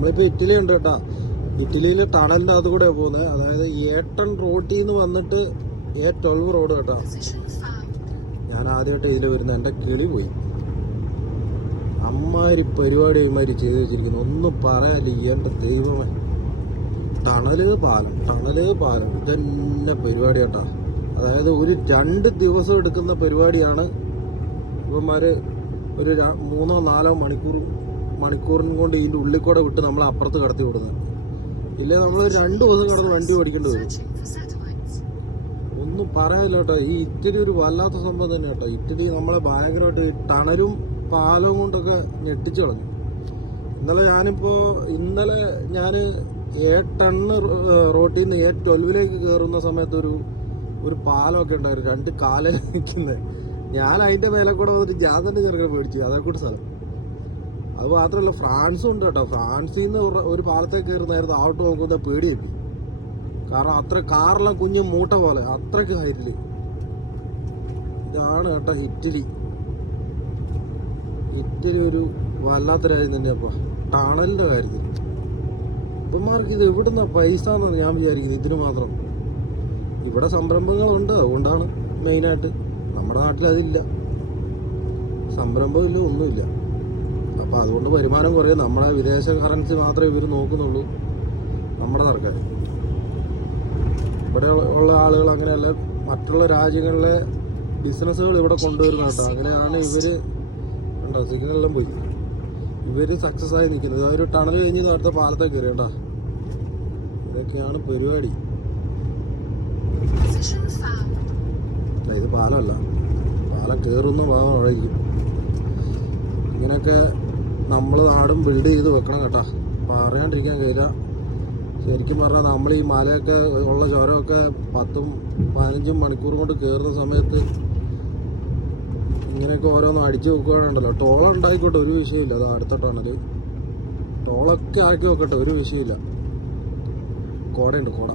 നമ്മളിപ്പോൾ ഇറ്റലി ഉണ്ട് കേട്ടോ. ഇറ്റലിയിൽ ടണലിൻ്റെ അകത്ത് കൂടെ പോകുന്നത്. അതായത് A10 റോട്ടിൽ നിന്ന് വന്നിട്ട് A12 റോഡ് കേട്ടോ. ഞാൻ ആദ്യമായിട്ട് ഇതിൽ വരുന്നത്. എൻ്റെ കിളി പോയി. അമ്മാതിരി പരിപാടി ഇമാതിരി ചെയ്ത് വെച്ചിരിക്കുന്നു. ഒന്നും പറയാനില്ല. എൻ്റെ ദൈവമേ, ടണല് പാലം ഇതന്നെ പരിപാടി കേട്ടോ. അതായത് ഒരു 2 ദിവസം എടുക്കുന്ന പരിപാടിയാണ് ഇവന്മാർ ഒരു 3-4 മണിക്കൂറിനും കൊണ്ട് ഇതിൻ്റെ ഉള്ളിൽ കൂടെ വിട്ട് നമ്മൾ അപ്പുറത്ത് കടത്തി വിടുന്നത്. ഇല്ലേ നമ്മൾ 2 ദിവസം കടന്ന് വണ്ടി ഓടിക്കേണ്ടി വരും. ഒന്നും പറയാനില്ല കേട്ടോ. ഈ ഇറ്റലി ഒരു വല്ലാത്ത സംഭവം തന്നെ കേട്ടോ. ഇറ്റലി നമ്മളെ ഭയങ്കരമായിട്ട് ഈ ടണലും പാലവും കൊണ്ടൊക്കെ ഞെട്ടിച്ചു കളഞ്ഞു. ഇന്നലെ ഞാൻ A10 റോട്ടിൽ നിന്ന് A12 കയറുന്ന സമയത്ത് ഒരു പാലമൊക്കെ ഉണ്ടായിരുന്നു. 2 കാലിൽ നിൽക്കുന്നത്. ഞാൻ അതിൻ്റെ മേലെ കൂടെ വന്നിട്ട് ഞാൻ തന്നെ ചെറുങ്ങനെ പേടിച്ചു. അതേക്കൂട്ട് സ്ഥലം. അത് മാത്രമല്ല, ഫ്രാൻസും ഉണ്ട് കേട്ടോ. ഫ്രാൻസിൽ നിന്ന് ഒരു പാലത്തേക്ക് കയറുന്നായിരുന്നു. ആവട്ട് നോക്കുന്ന പേടിയായി. കാരണം അത്ര കാറെല്ലാം കുഞ്ഞു മൂട്ട പോലെ അത്രയ്ക്ക് ഹൈറ്റില്. ഇതാണ് കേട്ടോ ഇറ്റലി ഒരു വല്ലാത്ത രാജ്യം തന്നെയപ്പാ ടണലിൻ്റെ കാര്യത്തിൽ. ഇപ്പന്മാർക്ക് ഇത് എവിടുന്ന പൈസ എന്നാണ് ഞാൻ വിചാരിക്കുന്നത്. ഇതിന് മാത്രം ഇവിടെ സംരംഭങ്ങളുണ്ട്. അതുകൊണ്ടാണ് മെയിനായിട്ട്. നമ്മുടെ നാട്ടിൽ അതില്ല, സംരംഭമില്ല, ഒന്നുമില്ല. അപ്പം അതുകൊണ്ട് വരുമാനം കുറയും. നമ്മുടെ വിദേശ കറൻസി മാത്രമേ ഇവർ നോക്കുന്നുള്ളൂ, നമ്മുടെ സർക്കാർ. ഇവിടെ ഉള്ള ആളുകൾ അങ്ങനെയല്ല, മറ്റുള്ള രാജ്യങ്ങളിലെ ബിസിനസ്സുകൾ ഇവിടെ കൊണ്ടുവരുന്നു കേട്ടോ. അങ്ങനെയാണ് ഇവർ കണ്ടോ. സിഗ്നലെല്ലാം പോയി. ഇവർ സക്സസ് ആയി നിൽക്കുന്നത്. ഒരു ടണൽ കഴിഞ്ഞ് അടുത്ത പാലത്തേക്ക് കയറി കേട്ടോ. ഇതൊക്കെയാണ് പരിപാടി. ഇത് പാലമല്ല, പാലം കയറുന്ന ഭാഗം ഒഴയും. ഇങ്ങനെയൊക്കെ നമ്മൾ നാടും ബിൽഡ് ചെയ്ത് വെക്കണം കേട്ടോ. പറയാണ്ടിരിക്കാൻ കഴിയില്ല. ശരിക്കും പറഞ്ഞാൽ നമ്മൾ ഈ മലയൊക്കെ ഉള്ള ചുരമൊക്കെ 10-15 മണിക്കൂർ കൊണ്ട് കയറുന്ന സമയത്ത് ഇങ്ങനെയൊക്കെ ഓരോന്നും അടിച്ചു വെക്കുകയാണുണ്ടല്ലോ. ടോളം ഉണ്ടായിക്കോട്ടെ, ഒരു വിഷയമില്ല. അത് അടുത്ത ടണല് ടോളൊക്കെ ആക്കി വെക്കട്ടെ, ഒരു വിഷയമില്ല. കോടയുണ്ട്, കോട.